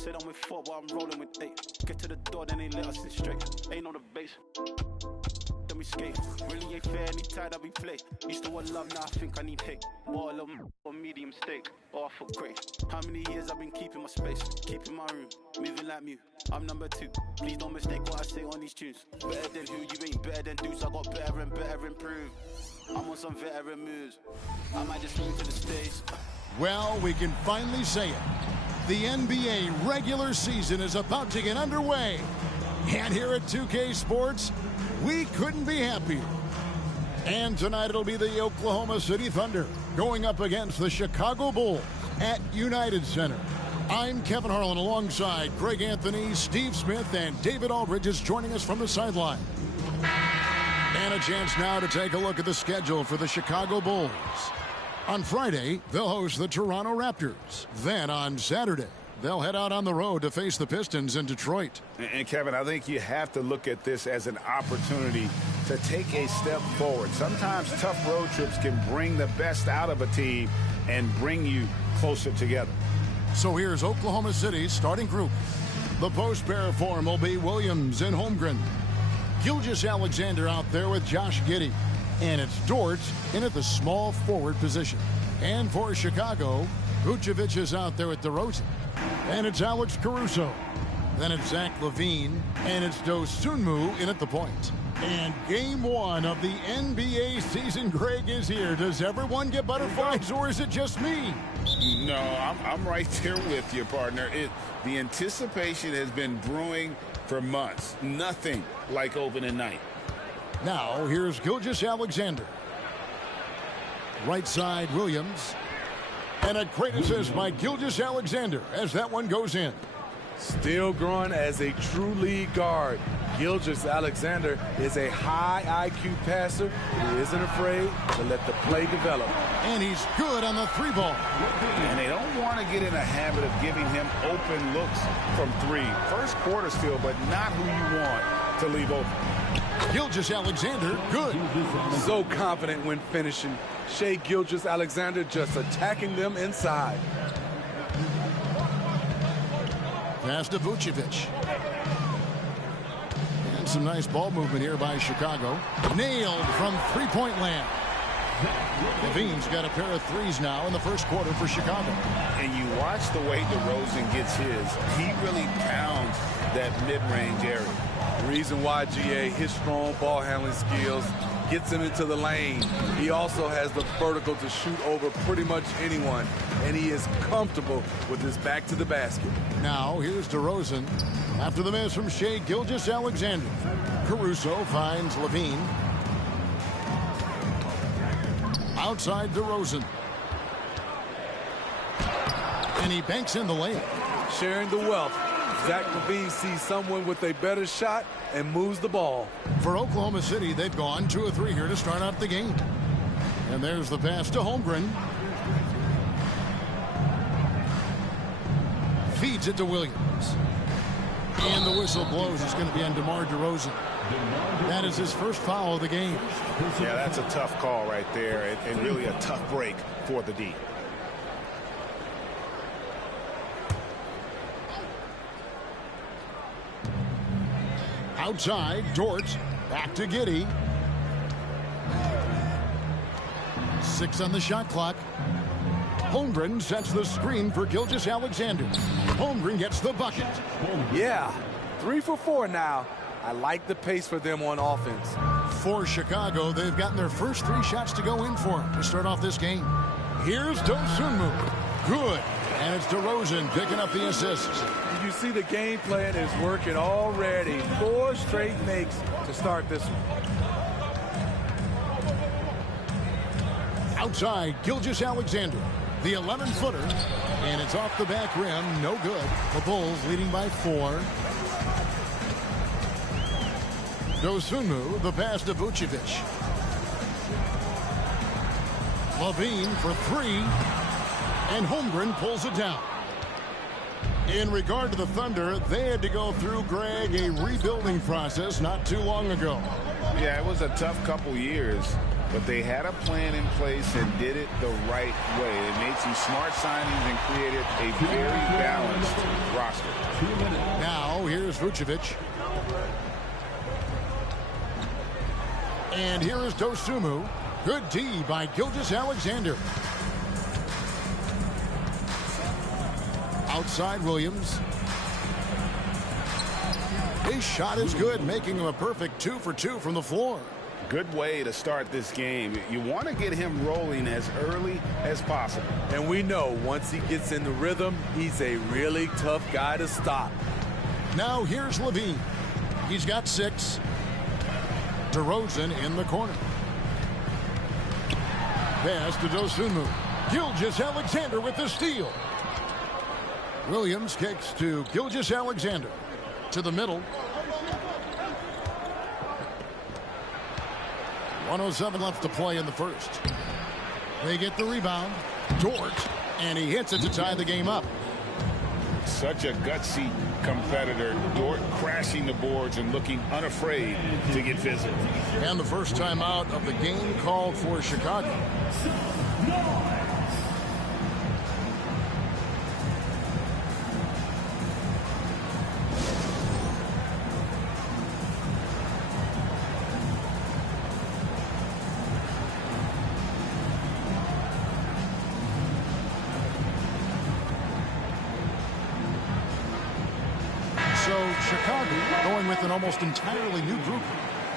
Said I'm with 4, but I'm rolling with 8. Get to the door, then they let us in straight. Ain't on the base. Then we skate. Really ain't fair, anytime that we play. Used to want love, now I think I need hate. More love or medium steak. Oh, I feel great. How many years I've been keeping my space, keeping my room, moving like Mew. I'm number 2. Please don't mistake what I say on these tunes. Better than who, you ain't better than dudes. I got better and better improved. I'm on some veteran moves. I might just move to the stage. Well, we can finally say it. The NBA regular season is about to get underway. And here at 2K Sports, we couldn't be happier. And tonight it'll be the Oklahoma City Thunder going up against the Chicago Bulls at United Center. I'm Kevin Harlan alongside Greg Anthony, Steve Smith, and David Aldridge is joining us from the sideline. And a chance now to take a look at the schedule for the Chicago Bulls. On Friday, they'll host the Toronto Raptors. Then on Saturday, they'll head out on the road to face the Pistons in Detroit. And Kevin, I think you have to look at this as an opportunity to take a step forward. Sometimes tough road trips can bring the best out of a team and bring you closer together. So here's Oklahoma City's starting group. The post pair form will be Williams and Holmgren. Gilgeous-Alexander out there with Josh Giddey. And it's Dort in at the small forward position. And for Chicago, Vucevic is out there with DeRozan. And it's Alex Caruso. Then it's Zach LaVine. And it's Dosunmu in at the point. And game 1 of the NBA season, Greg, is here. Does everyone get butterflies, or is it just me? No, I'm right there with you, partner. The anticipation has been brewing for months. Nothing like opening night. Now, here's Gilgeous-Alexander. Right side, Williams. And a great assist by Gilgeous-Alexander as that one goes in. Still growing as a true lead guard. Gilgeous-Alexander is a high IQ passer who isn't afraid to let the play develop. And he's good on the 3-ball. And they don't want to get in a habit of giving him open looks from 3. First quarter still, but not who you want to leave open. Gilgeous-Alexander, good. So confident when finishing. Shai Gilgeous-Alexander just attacking them inside. Pass to Vucevic. And some nice ball movement here by Chicago. Nailed from three-point land. LaVine's got a pair of threes now in the first quarter for Chicago. And you watch the way DeRozan gets his. He really pounds that mid-range area. Reason why GA, his strong ball handling skills, gets him into the lane. He also has the vertical to shoot over pretty much anyone, and he is comfortable with his back to the basket. Now here's DeRozan after the miss from Shai Gilgeous-Alexander. Caruso finds LaVine. Outside DeRozan. And he banks in the layup. Sharing the wealth. Zach LaVine sees someone with a better shot and moves the ball. For Oklahoma City, they've gone 2 of 3 here to start out the game. And there's the pass to Holmgren. Feeds it to Williams. And the whistle blows. It's going to be on DeMar DeRozan. That is his first foul of the game. Yeah, that's a tough call right there, and really a tough break for the D. Outside, Dort, back to Giddey. 6 on the shot clock. Holmgren sets the screen for Gilgeous-Alexander. Holmgren gets the bucket. Yeah, 3 for 4 now. I like the pace for them on offense. For Chicago, they've gotten their first 3 shots to go in for to start off this game. Here's Dosunmu. Good. And it's DeRozan picking up the assist. You see the game plan is working already. 4 straight makes to start this one. Outside, Gilgeous-Alexander. The 11-footer. And it's off the back rim. No good. The Bulls leading by 4. Dosunmu, the pass to Vucevic. LaVine for 3. And Holmgren pulls it down. In regard to the Thunder, they had to go through, Greg, a rebuilding process not too long ago. Yeah, it was a tough couple years, but they had a plan in place and did it the right way. They made some smart signings and created a very balanced roster. Vucevic. And here is Dosunmu. Good D by Gilgeous-Alexander. Outside Williams. His shot is good, making him a perfect 2 for 2 from the floor. Good way to start this game. You want to get him rolling as early as possible. And we know once he gets in the rhythm, he's a really tough guy to stop. Now here's Levine. He's got 6. DeRozan in the corner. Pass to Dosunmu. Gilgeous-Alexander with the steal. Williams kicks to Gilgeous-Alexander. To the middle. 1:07 left to play in the first. They get the rebound. Dort. And he hits it to tie the game up. Such a gutsy competitor. Dort crashing the boards and looking unafraid to get physical. And the first time out of the game called for Chicago. So Chicago going with an almost entirely new group.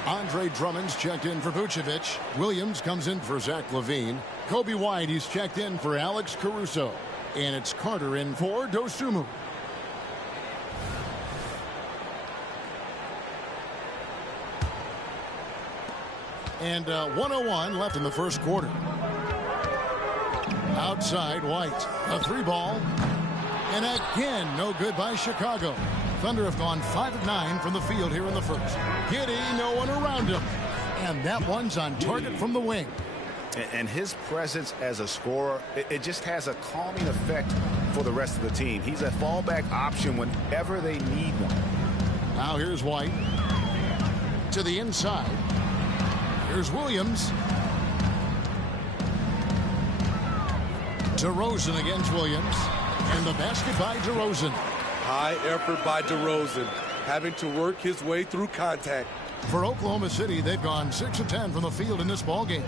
Andre Drummond's checked in for Vucevic. Williams comes in for Zach LaVine. Kobe White, he's checked in for Alex Caruso. And it's Carter in for Dosunmu. And 1:01 left in the first quarter. Outside White. A 3-ball. And again, no good by Chicago. Thunder have gone 5 of 9 from the field here in the first. Giddey, no one around him. And that one's on target from the wing. And his presence as a scorer, it just has a calming effect for the rest of the team. He's a fallback option whenever they need one. Now here's White. To the inside. Here's Williams. DeRozan against Williams. And the basket by DeRozan. High effort by DeRozan, having to work his way through contact. For Oklahoma City, they've gone 6 of 10 from the field in this ballgame.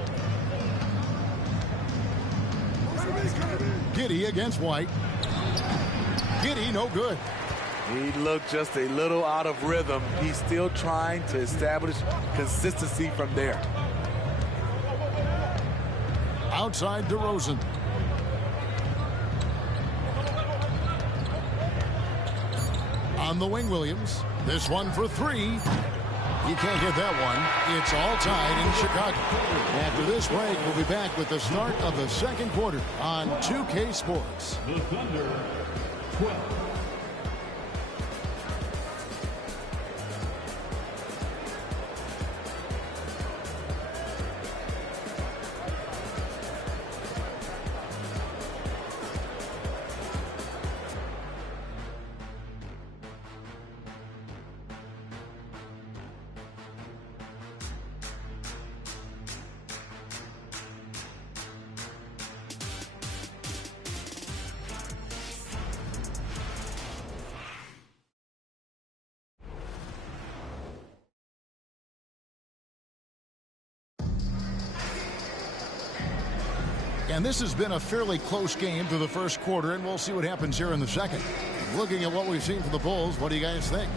Giddey against White. Giddey, no good. He looked just a little out of rhythm. He's still trying to establish consistency from there. Outside DeRozan. On the wing, Williams. This one for 3. You can't get that one. It's all tied in Chicago. After this break, we'll be back with the start of the second quarter on 2K Sports. The Thunder 12. And this has been a fairly close game through the first quarter, and we'll see what happens here in the second. Looking at what we've seen from the Bulls, what do you guys think?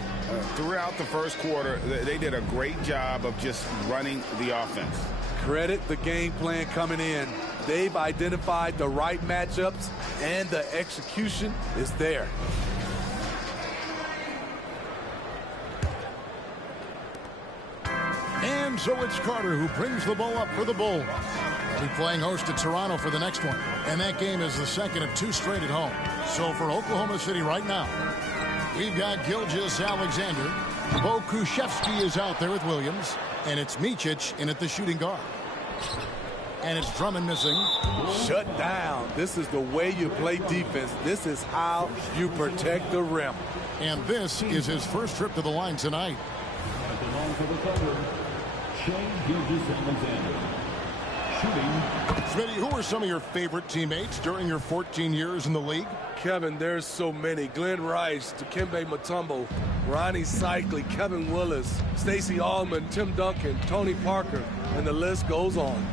Throughout the first quarter, they did a great job of just running the offense. Credit the game plan coming in. They've identified the right matchups, and the execution is there. And so it's Carter who brings the ball up for the Bulls. They'll be playing host to Toronto for the next one. And that game is the second of 2 straight at home. So for Oklahoma City right now, we've got Gilgeous-Alexander. Bo Kuszewski is out there with Williams. And it's Micic in at the shooting guard. And it's Drummond missing. Shut down. This is the way you play defense. This is how you protect the rim. And this is his first trip to the line tonight. At the line for the Thunder, Shai Gilgeous-Alexander. shooting. Smitty, who are some of your favorite teammates during your 14 years in the league? Kevin, there's so many. Glenn Rice, Dikembe Mutombo, Ronnie Cycli, Kevin Willis, Stacey Allman, Tim Duncan, Tony Parker, and the list goes on.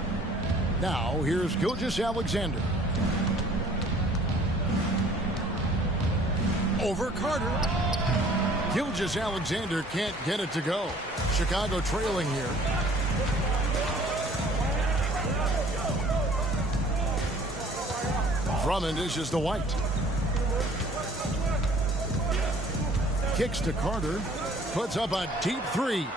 Now, here's Gilgeous-Alexander. Over Carter. Gilgeous-Alexander can't get it to go. Chicago trailing here. Drummond dishes to White. Kicks to Carter. Puts up a deep three.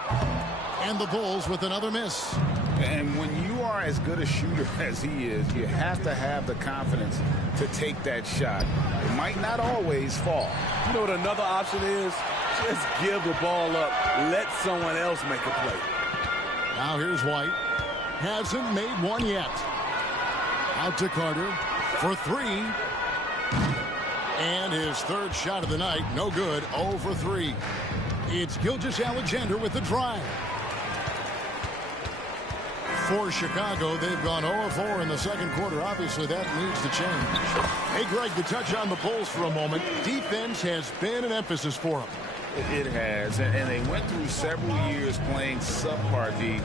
And the Bulls with another miss. And when you are as good a shooter as he is, you have to have the confidence to take that shot. It might not always fall. You know what another option is? Just give the ball up. Let someone else make a play. Now here's White. Hasn't made one yet. Out to Carter for three. And his third shot of the night, no good, 0 for 3. It's Gilgeous-Alexander with the drive. For Chicago, they've gone 0-4 in the second quarter. Obviously, that needs to change. Hey, Greg, to touch on the Bulls for a moment, defense has been an emphasis for them. It has, and they went through several years playing subpar D,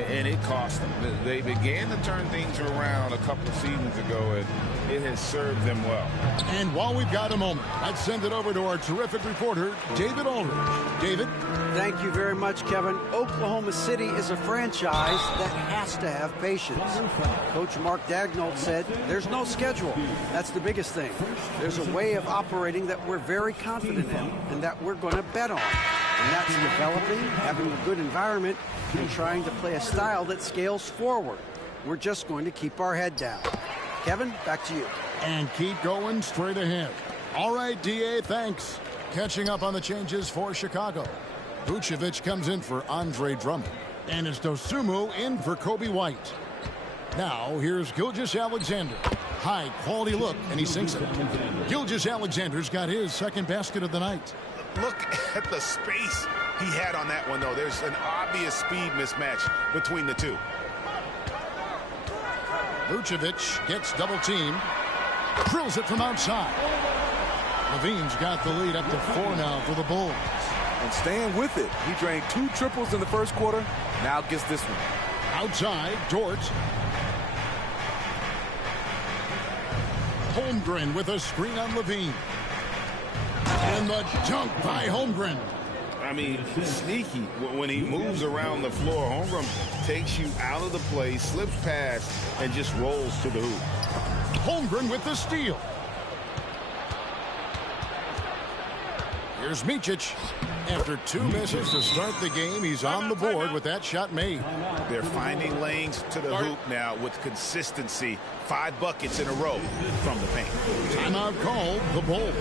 and it cost them. They began to turn things around a couple of seasons ago, and it has served them well. And while we've got a moment, let's send it over to our terrific reporter, David Aldridge. David? Thank you very much, Kevin. Oklahoma City is a franchise that has to have patience. Coach Mark Daigneault said there's no schedule. That's the biggest thing. There's a way of operating that we're very confident in and that we're going to bet on. And that's developing, having a good environment, and trying to play a style that scales forward. We're just going to keep our head down. Kevin, back to you. And keep going straight ahead. All right, D.A., thanks. Catching up on the changes for Chicago. Vucevic comes in for Andre Drummond. And it's Dosunmu in for Kobe White. Now, here's Gilgeous-Alexander. High quality look, and he sinks it. Gilgeous-Alexander's got his second basket of the night. Look at the space he had on that one, though. There's an obvious speed mismatch between the two. Vucevic gets double teamed. Drills it from outside. Levine's got the lead up to 4 now for the Bulls. And staying with it. He drained 2 triples in the first quarter. Now gets this one. Outside, Dort. Holmgren with a screen on Levine. And the dunk by Holmgren. I mean, sneaky. When he moves around the floor, Holmgren takes you out of the play, slips past, and just rolls to the hoop. Holmgren with the steal. Here's Micic. After 2 misses to start the game, he's on the board with that shot made. They're finding lanes to the hoop now with consistency. 5 buckets in a row from the paint. Timeout called, the Bulls.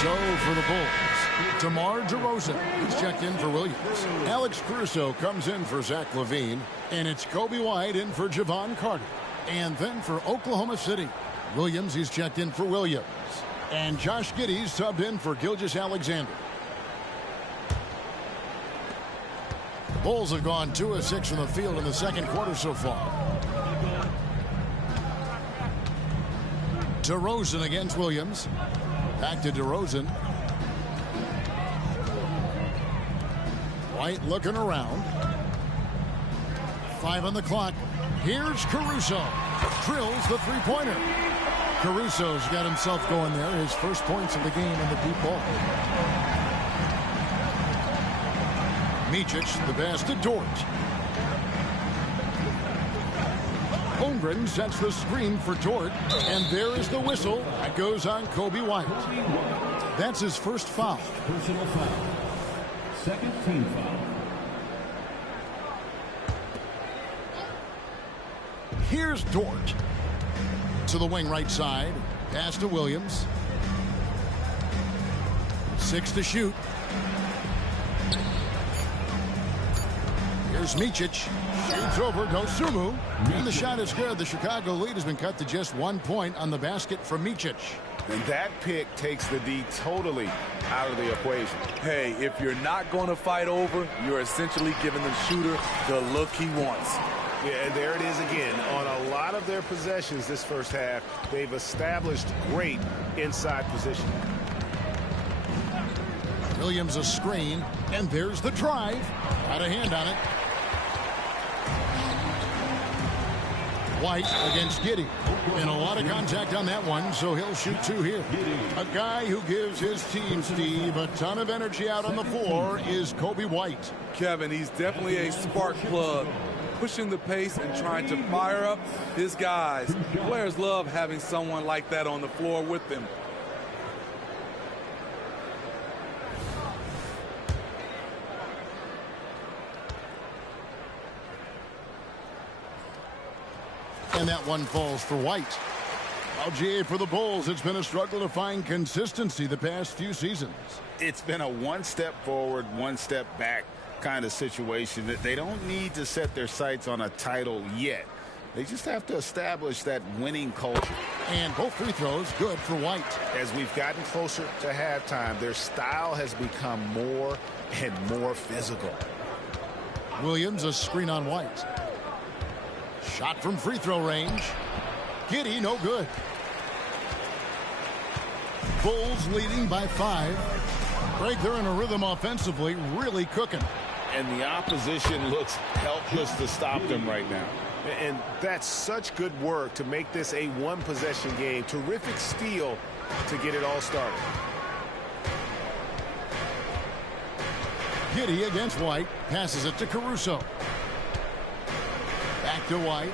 So for the Bulls, DeMar DeRozan, he's checked in for Williams. Alex Caruso comes in for Zach LaVine. And it's Kobe White in for Javon Carter. And then for Oklahoma City, Williams, he's checked in for Williams. And Josh Giddey's subbed in for Gilgeous-Alexander. The Bulls have gone 2 of 6 from the field in the second quarter so far. DeRozan against Williams. Back to DeRozan. White looking around. 5 on the clock. Here's Caruso. Drills the three-pointer. Caruso's got himself going there. His first points of the game in the deep ball. Micic, the pass to Dort. Holmgren sets the screen for Dort. And there is the whistle. That goes on Kobe White. That's his first foul. Personal foul. Second team foul. Here's Dort. To the wing right side. Pass to Williams. 6 to shoot. Here's Micic. Shoots over Dosunmu. And the shot is good. The Chicago lead has been cut to just 1 point on the basket from Micic. And that pick takes the D totally out of the equation. Hey, if you're not going to fight over, you're essentially giving the shooter the look he wants. Yeah, and there it is again. On a lot of their possessions this first half, they've established great inside position. Williams a screen, and there's the drive. Got a hand on it. White against Giddey. And a lot of contact on that one, so he'll shoot 2 here. A guy who gives his team, Steve, a ton of energy out on the floor is Kobe White. Kevin, he's definitely a spark plug, pushing the pace and trying to fire up his guys. Players love having someone like that on the floor with them. And that one falls for White. Well, GA, for the Bulls, it's been a struggle to find consistency the past few seasons. It's been a one step forward, one step back kind of situation. That they don't need to set their sights on a title yet. They just have to establish that winning culture. And both free throws good for White. As we've gotten closer to halftime, their style has become more and more physical. Williams a screen on White. Shot from free throw range. Giddey no good. Bulls leading by 5. Greg, they're in a rhythm offensively, really cooking. And the opposition looks helpless to stop them right now. And that's such good work to make this a one-possession game. Terrific steal to get it all started. Giddey against White. Passes it to Caruso. Back to White.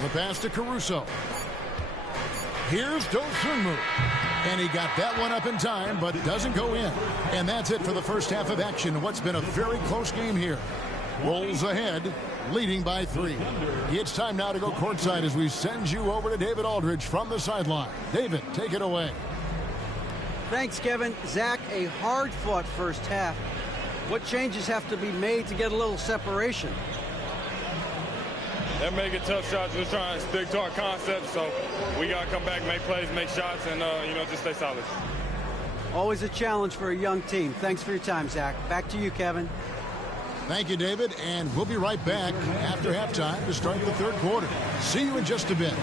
The pass to Caruso. Here's Dosunmu. And he got that one up in time, but doesn't go in. And that's it for the first half of action. What's been a very close game here. Rolls ahead, leading by 3. It's time now to go courtside as we send you over to David Aldridge from the sideline. David, take it away. Thanks, Kevin. Zach, a hard-fought first half. What changes have to be made to get a little separation? They're making tough shots. We're trying to stick to our concept, so we got to come back, make plays, make shots, and, just stay solid. Always a challenge for a young team. Thanks for your time, Zach. Back to you, Kevin. Thank you, David, and we'll be right back after halftime to start the third quarter. See you in just a bit.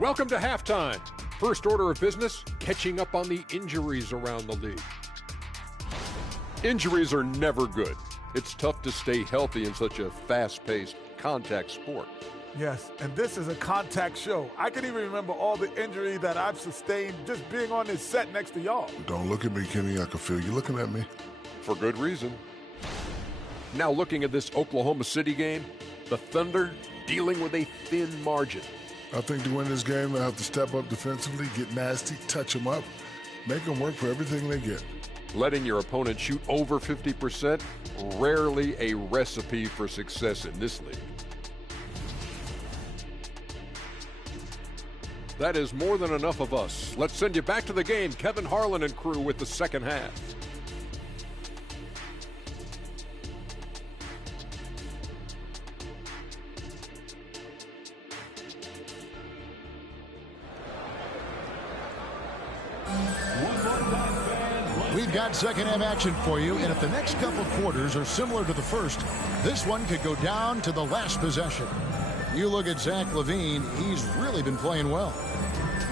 Welcome to halftime. First order of business, catching up on the injuries around the league. Injuries are never good. It's tough to stay healthy in such a fast-paced contact sport. Yes, and this is a contact show. I can even remember all the injury that I've sustained just being on this set next to y'all. Don't look at me, Kenny. I can feel you looking at me. For good reason. Now looking at this Oklahoma City game, the Thunder dealing with a thin margin. I think to win this game, they'll have to step up defensively, get nasty, touch them up, make them work for everything they get. Letting your opponent shoot over 50%, rarely a recipe for success in this league. That is more than enough of us. Let's send you back to the game. Kevin Harlan and crew with the second half. We've got second half action for you, and if the next couple quarters are similar to the first, this one could go down to the last possession. You look at Zach LaVine, he's really been playing well.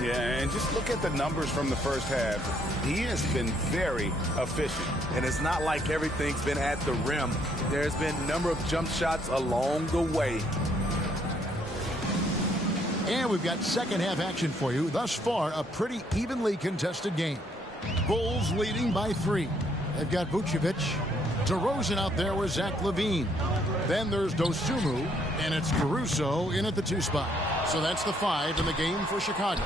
Yeah, and just look at the numbers from the first half. He has been very efficient. And it's not like everything's been at the rim. There's been a number of jump shots along the way. And we've got second half action for you. Thus far, a pretty evenly contested game. Bulls leading by 3. They've got Vucevic, DeRozan out there with Zach LaVine. Then there's Dosunmu, and it's Caruso in at the 2 spot. So that's the 5 in the game for Chicago.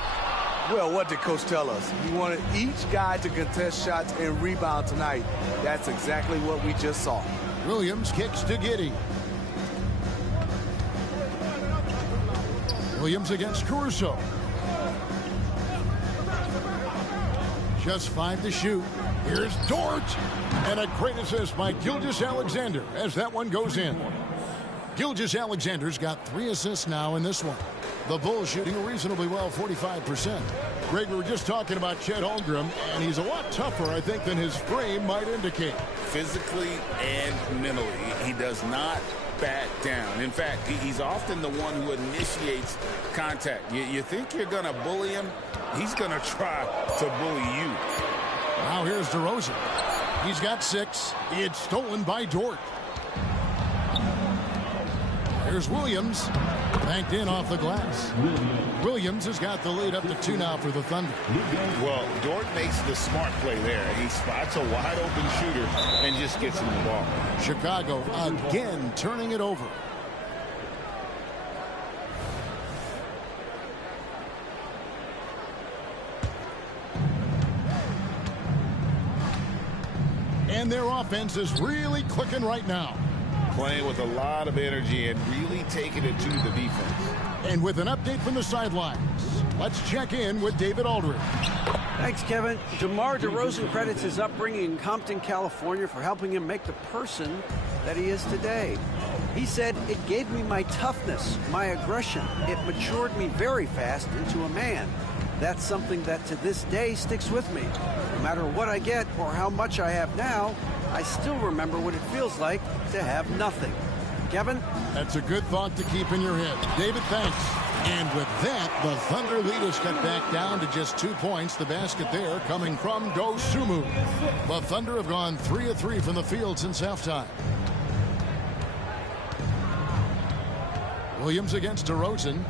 Well, what did Coach tell us? He wanted each guy to contest shots and rebound tonight. That's exactly what we just saw. Williams kicks to Giddey. Williams against Caruso. Just 5 to shoot. Here's Dort. And a great assist by Gilgeous-Alexander as that one goes in. Gilgeous-Alexander's got 3 assists now in this one. The Bulls shooting reasonably well, 45%. Greg, we were just talking about Chet Holmgren, and he's a lot tougher, I think, than his frame might indicate. Physically and mentally, he does not back down. In fact, he's often the one who initiates contact. You think you're going to bully him? He's going to try to bully you. Now here's DeRozan. He's got 6. It's stolen by Dort. Here's Williams. Banked in off the glass. Williams has got the lead up to 2 now for the Thunder. Well, Dort makes the smart play there. He spots a wide open shooter and just gets him the ball. Chicago again turning it over. And their offense is really clicking right now. Playing with a lot of energy and really taking it to the defense. And with an update from the sidelines, let's check in with David Aldridge. Thanks, Kevin. DeMar DeRozan credits his upbringing in Compton, California for helping him make the person that he is today. He said, "It gave me my toughness, my aggression. It matured me very fast into a man. That's something that to this day sticks with me. No matter what I get or how much I have now, I still remember what it feels like to have nothing." Kevin? That's a good thought to keep in your head. David, thanks. And with that, the Thunder lead is cut back down to just 2 points. The basket there coming from Dosunmu. The Thunder have gone 3 of 3 from the field since halftime. Williams against DeRozan.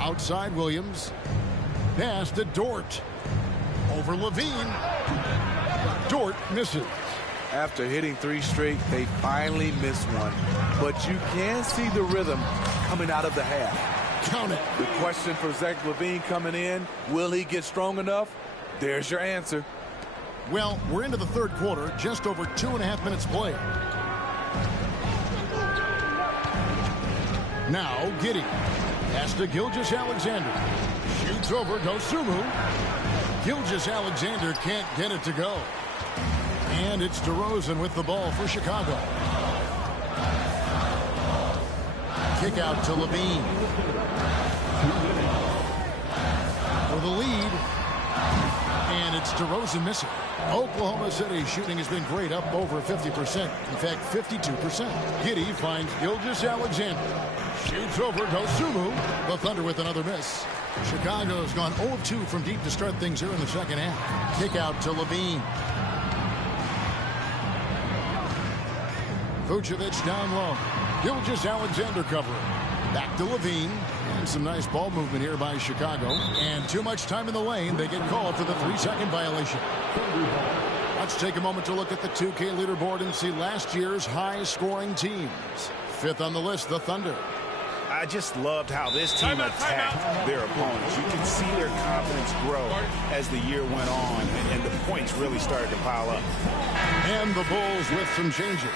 Outside Williams. Pass to Dort. Over LaVine. Dort misses. After hitting 3 straight, they finally missed one. But you can see the rhythm coming out of the half. Count it. The question for Zach LaVine coming in, will he get strong enough? There's your answer. Well, we're into the third quarter, just over 2.5 minutes played. Now, Giddey. Pass to Gilgeous-Alexander. Shoots over Dosunmu. Gilgeous-Alexander can't get it to go. And it's DeRozan with the ball for Chicago. Kick out to LaVine. For the lead. And it's DeRozan missing. Oklahoma City shooting has been great, up over 50%. In fact, 52%. Giddey finds Gilgeous-Alexander. Shoots over Dosunmu. The Thunder with another miss. Chicago's gone 0 of 2 from deep to start things here in the second half. Kick out to Levine. Vucevic down low. Gilgeous-Alexander covering. Back to Levine. And some nice ball movement here by Chicago. And too much time in the lane. They get called for the 3-second violation. Let's take a moment to look at the 2K leaderboard and see last year's high-scoring teams. Fifth on the list, the Thunder. I just loved how this team attacked their opponents. You can see their confidence grow as the year went on, and the points really started to pile up. And the Bulls with some changes.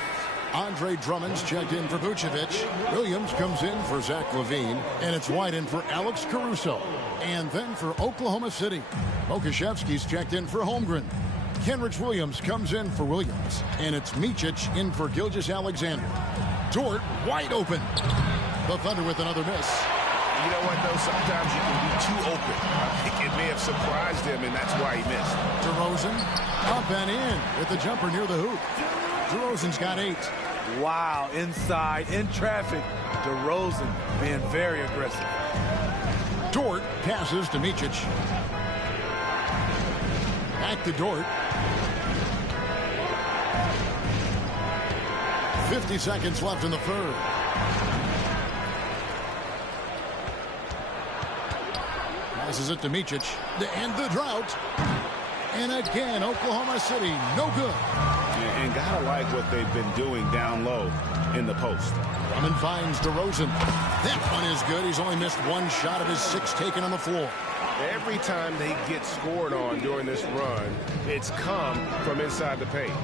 Andre Drummond's checked in for Vucevic. Williams comes in for Zach LaVine. And it's White in for Alex Caruso. And then for Oklahoma City, Okashevsky's checked in for Holmgren. Kenrich Williams comes in for Williams. And it's Micic in for Gilgeous-Alexander. Dort wide open. The Thunder with another miss. You know what, though? Sometimes you can be too open. I think it may have surprised him, and that's why he missed. DeRozan up and in with the jumper near the hoop. DeRozan's got 8. Wow, inside, in traffic. DeRozan being very aggressive. Dort passes to Micic. Back to Dort. 50 seconds left in the third. Passes it to Micic. And the drought. And again, Oklahoma City, no good. And gotta like what they've been doing down low in the post. Drummond finds DeRozan. That one is good. He's only missed one shot of his 6 taken on the floor. Every time they get scored on during this run, it's come from inside the paint.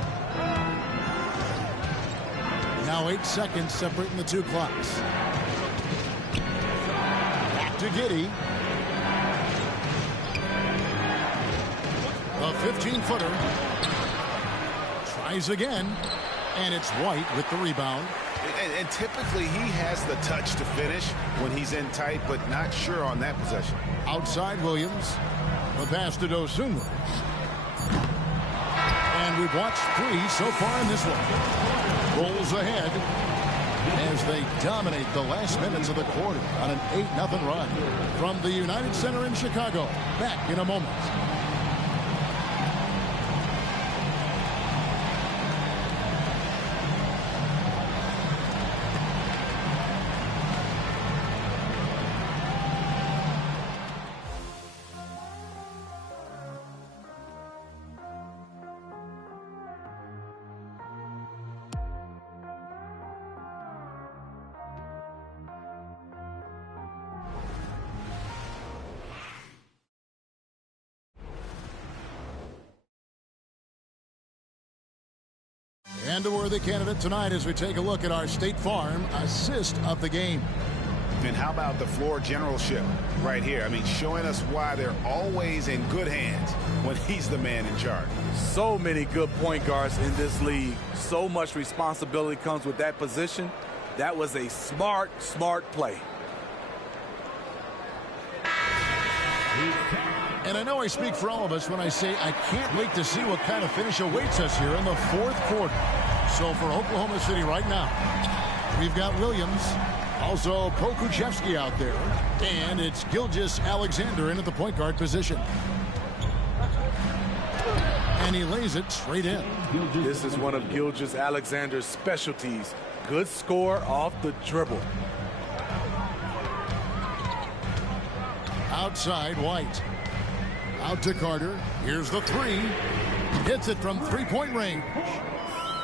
Now 8 seconds separating the two clocks. Back to Giddey. A 15-footer. Tries again. And it's White with the rebound. And typically he has the touch to finish when he's in tight, but not sure on that possession. Outside Williams. The pass to Dosunmu. And we've watched 3 so far in this one. Rolls ahead as they dominate the last minutes of the quarter on an 8-0 run. From the United Center in Chicago. Back in a moment. And a worthy candidate tonight as we take a look at our State Farm assist of the game. And how about the floor generalship right here? I mean, showing us why they're always in good hands when he's the man in charge. So many good point guards in this league. So much responsibility comes with that position. That was a smart play. And I know I speak for all of us when I say I can't wait to see what kind of finish awaits us here in the fourth quarter. So for Oklahoma City right now, we've got Williams, also Pokuševski out there, and it's Gilgeous-Alexander in at the point guard position. And he lays it straight in. This is one of Gilgeous-Alexander's specialties. Good score off the dribble. Outside, White. Out to Carter. Here's the 3. Hits it from three-point range.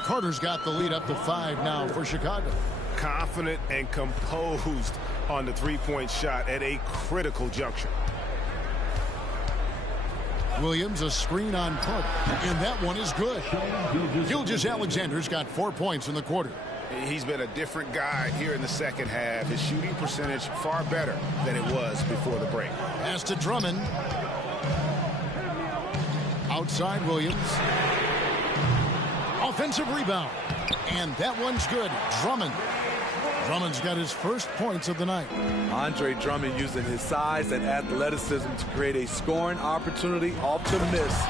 Carter's got the lead up to 5 now for Chicago. Confident and composed on the three-point shot at a critical juncture. Williams, a screen on Carter, and that one is good. Gilgeous-Alexander's got 4 points in the quarter. He's been a different guy here in the second half. His shooting percentage far better than it was before the break. Pass to Drummond. Outside Williams. Offensive rebound. And that one's good. Drummond. Drummond's got his first points of the night. Andre Drummond using his size and athleticism to create a scoring opportunity off the miss.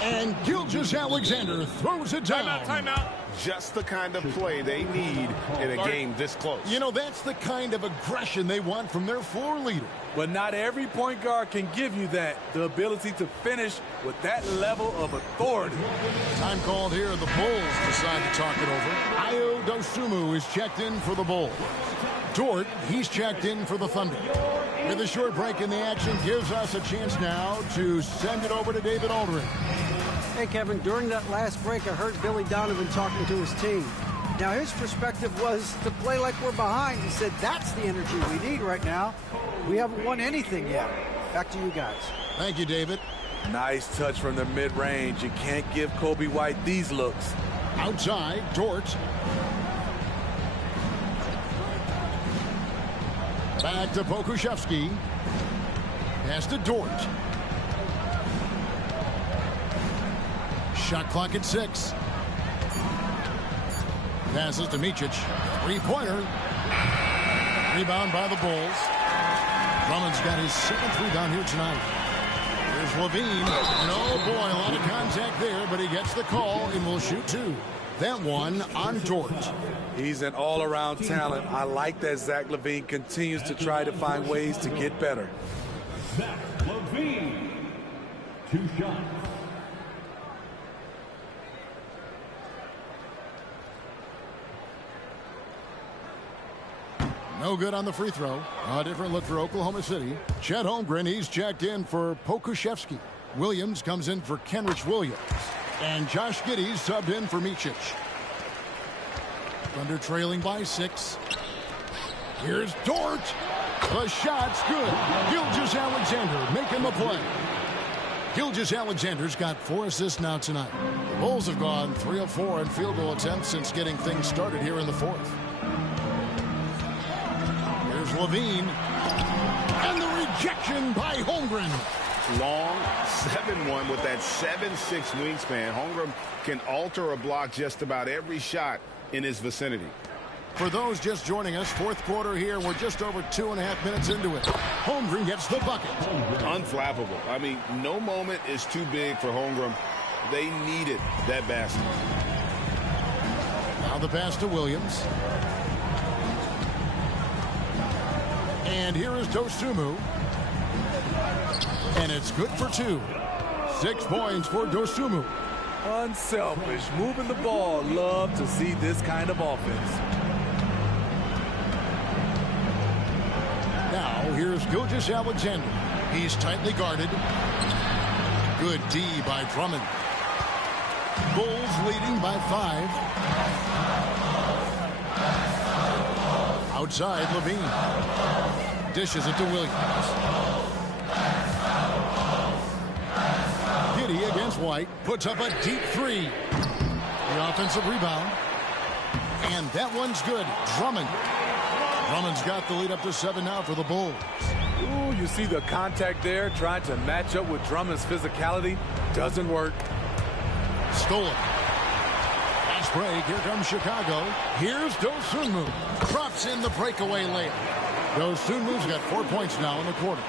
And Gilgeous-Alexander throws it down. Timeout. just the kind of play they need in a game this close. You know, that's the kind of aggression they want from their floor leader. But not every point guard can give you that, the ability to finish with that level of authority. Time called here. The Bulls decide to talk it over. Ayo Dosunmu is checked in for the Bulls. Dort, he's checked in for the Thunder. With a short break in the action, gives us a chance now to send it over to David Aldridge. Hey, Kevin, during that last break, I heard Billy Donovan talking to his team. Now, his perspective was to play like we're behind. He said, that's the energy we need right now. We haven't won anything yet. Back to you guys. Thank you, David. Nice touch from the mid-range. You can't give Kobe White these looks. Outside, Dort. Back to Pokusevski. Pass to Dort. Shot clock at 6. Passes to Micic. Three-pointer. Rebound by the Bulls. Drummond's got his 7th rebound here tonight. Here's Levine. And oh boy, a lot of contact there, but he gets the call and will shoot 2. That one on Dort. He's an all-around talent. I like that Zach LaVine continues to try to find ways to get better. Zach LaVine, 2 shots. No good on the free throw. A different look for Oklahoma City. Chet Holmgren, he's checked in for Pokusevski. Williams comes in for Kenrich Williams. And Josh Giddey's subbed in for Micic. Thunder trailing by 6. Here's Dort. The shot's good. Gilgeous-Alexander making the play. Gilgeous-Alexander's got 4 assists now tonight. The Bulls have gone 3 of 4 in field goal attempts since getting things started here in the 4th. Here's Levine. And the rejection by Holmgren. Long 7-1 with that 7'6" wingspan. Holmgren can alter a block just about every shot in his vicinity. For those just joining us, 4th quarter here. We're just over 2.5 minutes into it. Holmgren gets the bucket. Unflappable. I mean, no moment is too big for Holmgren. They needed that basket. Now the pass to Williams. And here is Dosunmu. And it's good for 2. 6 points for Dosunmu. Unselfish, moving the ball. Love to see this kind of offense. Now here's Gilgeous-Alexander. He's tightly guarded. Good D by Drummond. Bulls leading by 5. Outside, Levine. Dishes it to Williams. Giddey against White. Puts up a deep 3. The offensive rebound. And that one's good. Drummond. Drummond's got the lead up to 7 now for the Bulls. Ooh, you see the contact there, trying to match up with Drummond's physicality. Doesn't work. Stolen. Fast break. Here comes Chicago. Here's Dosunmu. Drops in the breakaway layup. Dosunmu's got 4 points now in the quarter.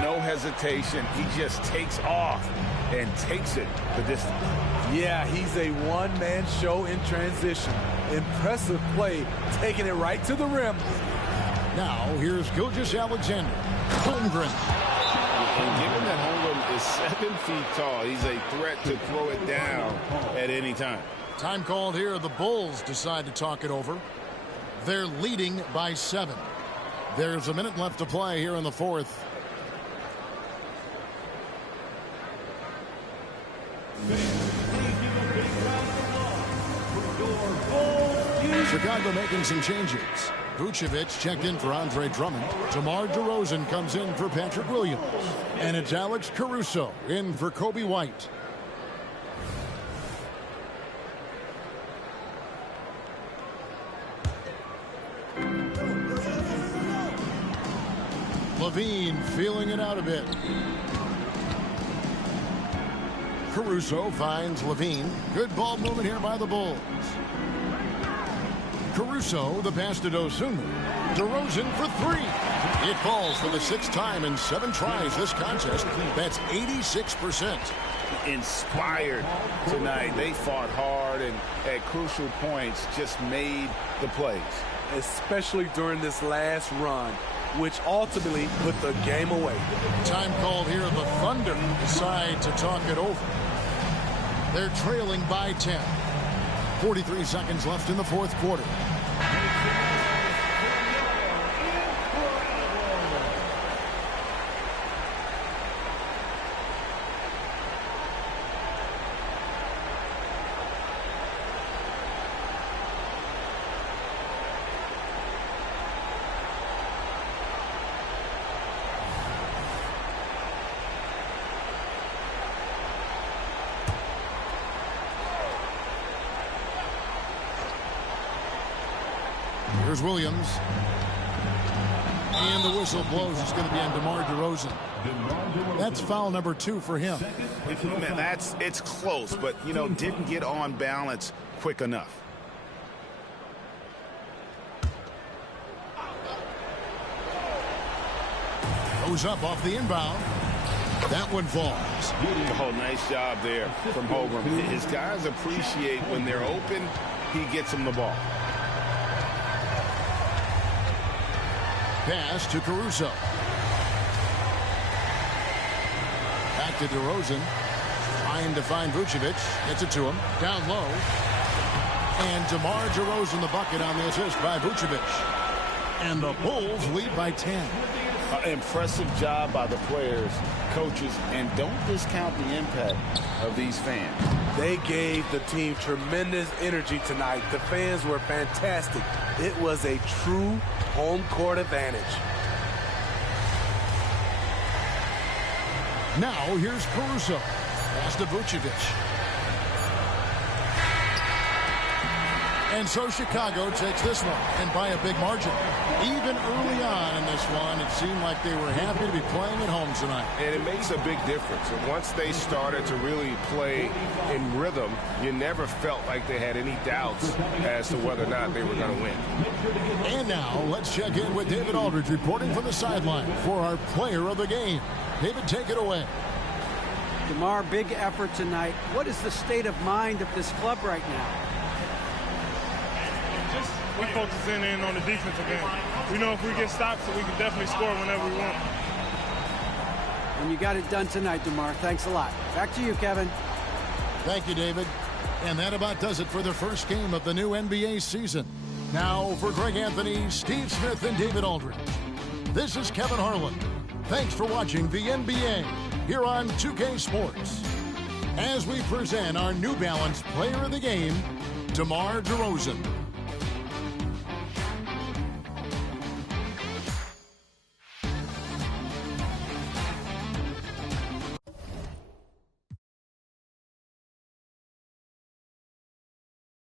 No hesitation. He just takes off and takes it the distance. Yeah, he's a one-man show in transition. Impressive play, taking it right to the rim. Now, here's Gilgeous-Alexander. Holmgren. And given that Holmgren is 7 feet tall, he's a threat to throw it down at any time. Time called here. The Bulls decide to talk it over. They're leading by 7. There's a minute left to play here in the 4th. Chicago making some changes. Vucevic checked in for Andre Drummond. DeMar DeRozan comes in for Patrick Williams. And it's Alex Caruso in for Kobe White. Levine feeling it out a bit. Caruso finds Levine. Good ball movement here by the Bulls. Caruso, the pass to Dosunmu. DeRozan for three. It falls for the sixth time in 7 tries this contest. That's 86%. Inspired tonight. They fought hard and at crucial points just made the plays. Especially during this last run, which ultimately put the game away. Time called here. The Thunder decide to talk it over. They're trailing by 10. 43 seconds left in the fourth quarter. Here's Williams. And the whistle blows. It's going to be on DeMar DeRozan. That's foul number 2 for him. Man, it's close, but, didn't get on balance quick enough. Goes up off the inbound. That one falls. Oh, nice job there from Holmgren. His guys appreciate when they're open, he gets them the ball. Pass to Caruso. Back to DeRozan. Trying to find Vucevic. Gets it to him. Down low. And DeMar DeRozan the bucket on the assist by Vucevic. And the Bulls lead by 10. Impressive job by the players, coaches, and don't discount the impact of these fans. They gave the team tremendous energy tonight. The fans were fantastic. It was a true home court advantage. Now here's Caruso. Pass to Vucevic. And so Chicago takes this one, and by a big margin. Even early on in this one, it seemed like they were happy to be playing at home tonight. And it makes a big difference. And once they started to really play in rhythm, you never felt like they had any doubts as to whether or not they were going to win. And now let's check in with David Aldridge reporting from the sideline for our player of the game. David, take it away. DeMar, big effort tonight. What is the state of mind of this club right now? We focusing in on the defensive end. We know if we get stopped, so we can definitely score whenever we want. And you got it done tonight, DeMar. Thanks a lot. Back to you, Kevin. Thank you, David. And that about does it for the first game of the new NBA season. Now for Greg Anthony, Steve Smith, and David Aldridge. This is Kevin Harlan. Thanks for watching the NBA here on 2K Sports. As we present our New Balance Player of the Game, DeMar DeRozan.